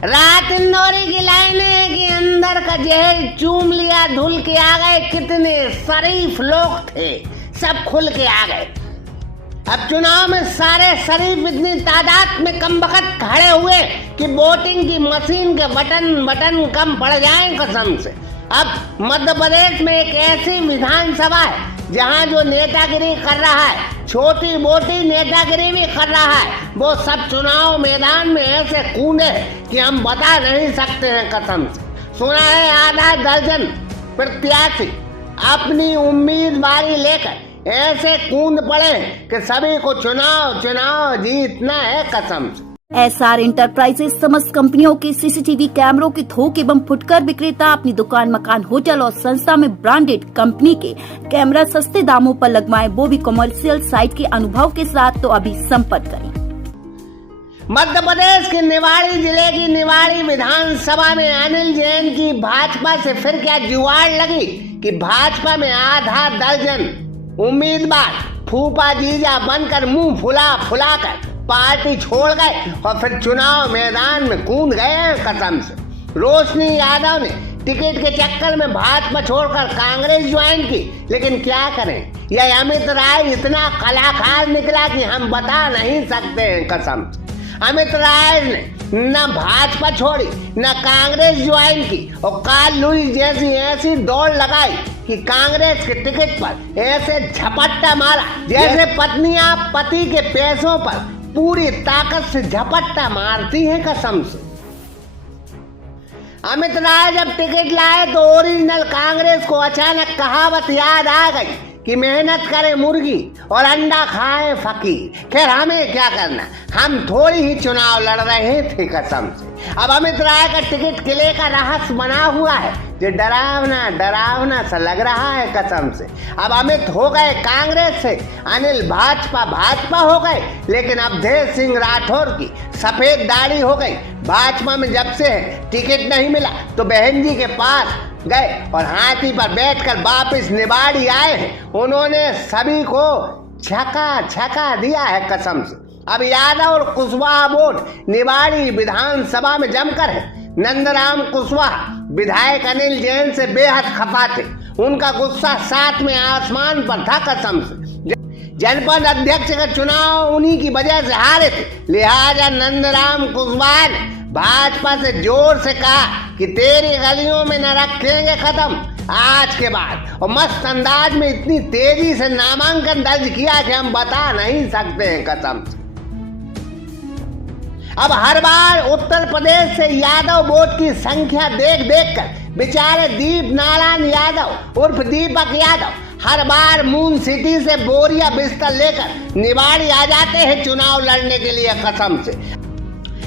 रात इंदौरी की लाइनें के अंदर का जहर चूम लिया, धुल के आ गए। कितने शरीफ लोग थे, सब खुल के आ गए। अब चुनाव में सारे शरीफ इतनी तादाद में कम वक्त खड़े हुए कि वोटिंग की मशीन के बटन कम पड़ जाएं कसम से। अब मध्य प्रदेश में एक ऐसी विधानसभा है जहां जो नेतागिरी कर रहा है, छोटी मोटी नेतागिरी भी कर रहा है, वो सब चुनाव मैदान में ऐसे कूदे कि हम बता नहीं सकते हैं कसम से। सुना है आधा दर्जन प्रत्याशी अपनी उम्मीदवारी लेकर ऐसे कूद पड़े कि सभी को चुनाव जीतना है कसम से। एसआर इंटरप्राइजेज समस्त कंपनियों के सीसीटीवी कैमरों के थोक एवं फुटकर विक्रेता अपनी दुकान, मकान, होटल और संस्था में ब्रांडेड कंपनी के कैमरा सस्ते दामों पर लगवाएं, वो भी कमर्शियल साइट के अनुभव के साथ। तो अभी संपर्क करें। मध्य प्रदेश के निवाड़ी जिले की निवाड़ी विधानसभा में अनिल जैन की भाजपा से फिर क्या जुगाड़ लगी कि भाजपा में आधा दर्जन उम्मीदवार फूफा जीजा बनकर मुंह फुला कर पार्टी छोड़ गए और फिर चुनाव मैदान में कूद गए हैं कसम से। रोशनी यादव ने टिकट के चक्कर में भाजपा छोड़कर कांग्रेस ज्वाइन की, लेकिन क्या करें, यह अमित राय इतना कलाकार निकला कि हम बता नहीं सकते हैं कसम से। अमित राय ने न भाजपा छोड़ी न कांग्रेस ज्वाइन की और कार्ल लुईस जैसी ऐसी दौड़ लगाई कि कांग्रेस के टिकट पर ऐसे झपट्टा मारा जैसे पत्नियां पति के पैसों पर पूरी ताकत से झपट्टा मारती हैं कसम से। अमित राय जब टिकट लाए तो ओरिजिनल कांग्रेस को अचानक कहावत याद आ गई कि मेहनत करे मुर्गी और अंडा खाए फकीर। खैर हमें क्या करना, हम थोड़ी ही चुनाव लड़ रहे थे कसम से। अब अमित राय का टिकट किले का रहस्य बना हुआ है जो डरावना सा लग रहा है कसम से। अब अमित हो गए कांग्रेस से, अनिल भाजपा हो गए, लेकिन अवधेश सिंह राठौर की सफेद दाढ़ी हो गई। भाजपा में जब से टिकट नहीं मिला तो बहन जी के पास गए और हाथी पर बैठकर वापिस निवाड़ी आए हैं। उन्होंने सभी को छका दिया है कसम से। अब यादव और कुशवाहा वोट निवाड़ी विधानसभा में जमकर है। नंदराम कुशवाहा विधायक अनिल जैन से बेहद खफा थे, उनका गुस्सा साथ में आसमान पर था कसम से। जनपद अध्यक्ष का चुनाव उन्हीं की वजह से हारे थे, लिहाजा नंदराम कुशवाहा ने भाजपा से जोर से कहा कि तेरी गलियों में न रखेंगे खत्म आज के बाद, और मस्त अंदाज में इतनी तेजी से नामांकन दर्ज किया कि हम बता नहीं सकते हैं कसम से। अब हर बार उत्तर प्रदेश से यादव वोट की संख्या देख कर बेचारे दीप नारायण यादव उर्फ दीपक यादव हर बार मून सिटी से बोरिया बिस्तर लेकर निवाड़ी आ जाते हैं चुनाव लड़ने के लिए कसम से।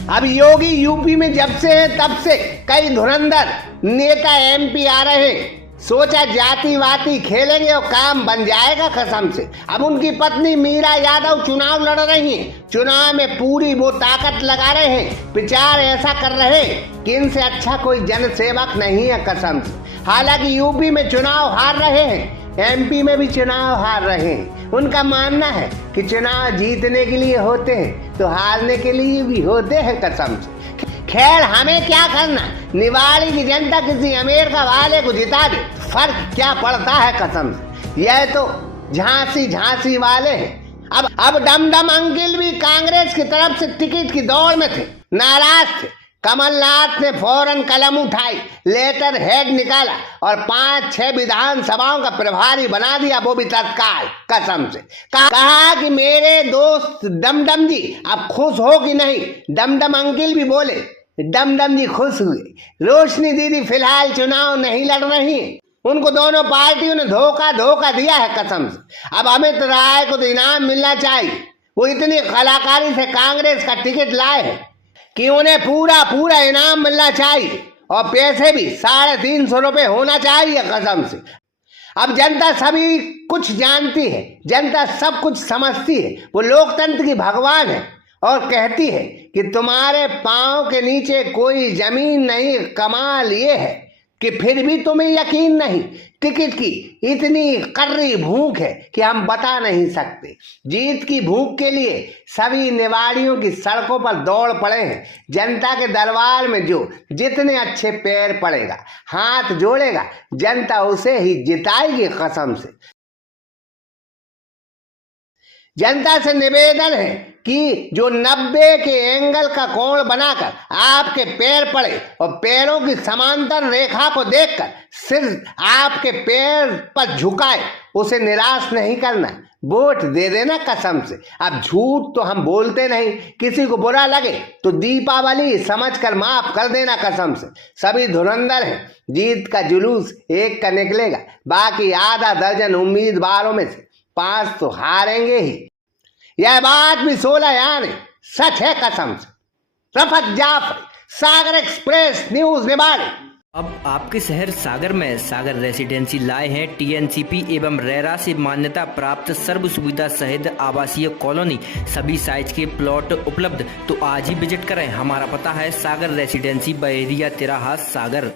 अब योगी यूपी में जब से है तब से कई धुरंधर नेता एमपी आ रहे हैं, सोचा जातिवादी खेलेंगे और काम बन जाएगा कसम से। अब उनकी पत्नी मीरा यादव चुनाव लड़ रही हैं, चुनाव में पूरी वो ताकत लगा रहे हैं, विचार ऐसा कर रहे हैं कि इनसे अच्छा कोई जनसेवक नहीं है कसम से। हालांकि यूपी में चुनाव हार रहे हैं, एमपी में भी चुनाव हार रहे हैं। उनका मानना है कि चुनाव जीतने के लिए होते हैं तो हारने के लिए भी होते हैं कसम से। खैर हमें क्या करना, निवाड़ी की जनता किसी अमेरिका वाले को जिता दे, फर्क क्या पड़ता है कसम से। यह तो झांसी वाले हैं। अब डमडम अंकिल भी कांग्रेस की तरफ से टिकट की दौड़ में थे, नाराज थे। कमलनाथ ने फौरन कलम उठाई, लेटर हेड निकाला और 5-6 विधानसभाओं का प्रभारी बना दिया, वो भी तत्काल कसम से। कहा कि मेरे दोस्त डमडम जी अब खुश हो कि नहीं। डमडम अंकिल भी बोले, डमडम जी खुश हुए। रोशनी दीदी फिलहाल चुनाव नहीं लड़ रही है, उनको दोनों पार्टियों ने धोखा दिया है कसम से। अब अमित राय को तो इनाम मिलना चाहिए, वो इतनी कलाकारी से कांग्रेस का टिकट लाए हैं कि उन्हें पूरा इनाम मिलना चाहिए और पैसे भी 350 रुपए होना चाहिए कसम से। अब जनता सभी कुछ जानती है, जनता सब कुछ समझती है, वो लोकतंत्र की भगवान है और कहती है कि तुम्हारे पांव के नीचे कोई जमीन नहीं। कमाल ये है कि फिर भी तुम्हें यकीन नहीं। टिकट की इतनी कर्री भूख है कि हम बता नहीं सकते। जीत की भूख के लिए सभी निवाड़ियों की सड़कों पर दौड़ पड़े हैं। जनता के दरबार में जो जितने अच्छे पैर पड़ेगा, हाथ जोड़ेगा, जनता उसे ही जिताएगी कसम से। जनता से निवेदन है कि जो 90 के एंगल का कोण बनाकर आपके पैर पड़े और पैरों की समांतर रेखा को देखकर सिर्फ आपके पैर पर झुकाए, उसे निराश नहीं करना, वोट दे देना कसम से। अब झूठ तो हम बोलते नहीं, किसी को बुरा लगे तो दीपावली समझकर माफ कर देना कसम से। सभी धुरंधर हैं, जीत का जुलूस एक का निकलेगा, बाकी आधा दर्जन उम्मीदवारों में से 5 तो हारेंगे ही। यह बात भी 16 यानी सच है कसम से। रफत जाफरी, सागर एक्सप्रेस न्यूज निवाड़ी। अब आपके शहर सागर में सागर रेसिडेंसी लाए हैं टीएनसीपी एवं रेरा से मान्यता प्राप्त सर्व सुविधा सहित आवासीय कॉलोनी, सभी साइज के प्लॉट उपलब्ध। तो आज ही विजिट करें। हमारा पता है सागर रेसिडेंसी, बहेरिया तिराहा, सागर।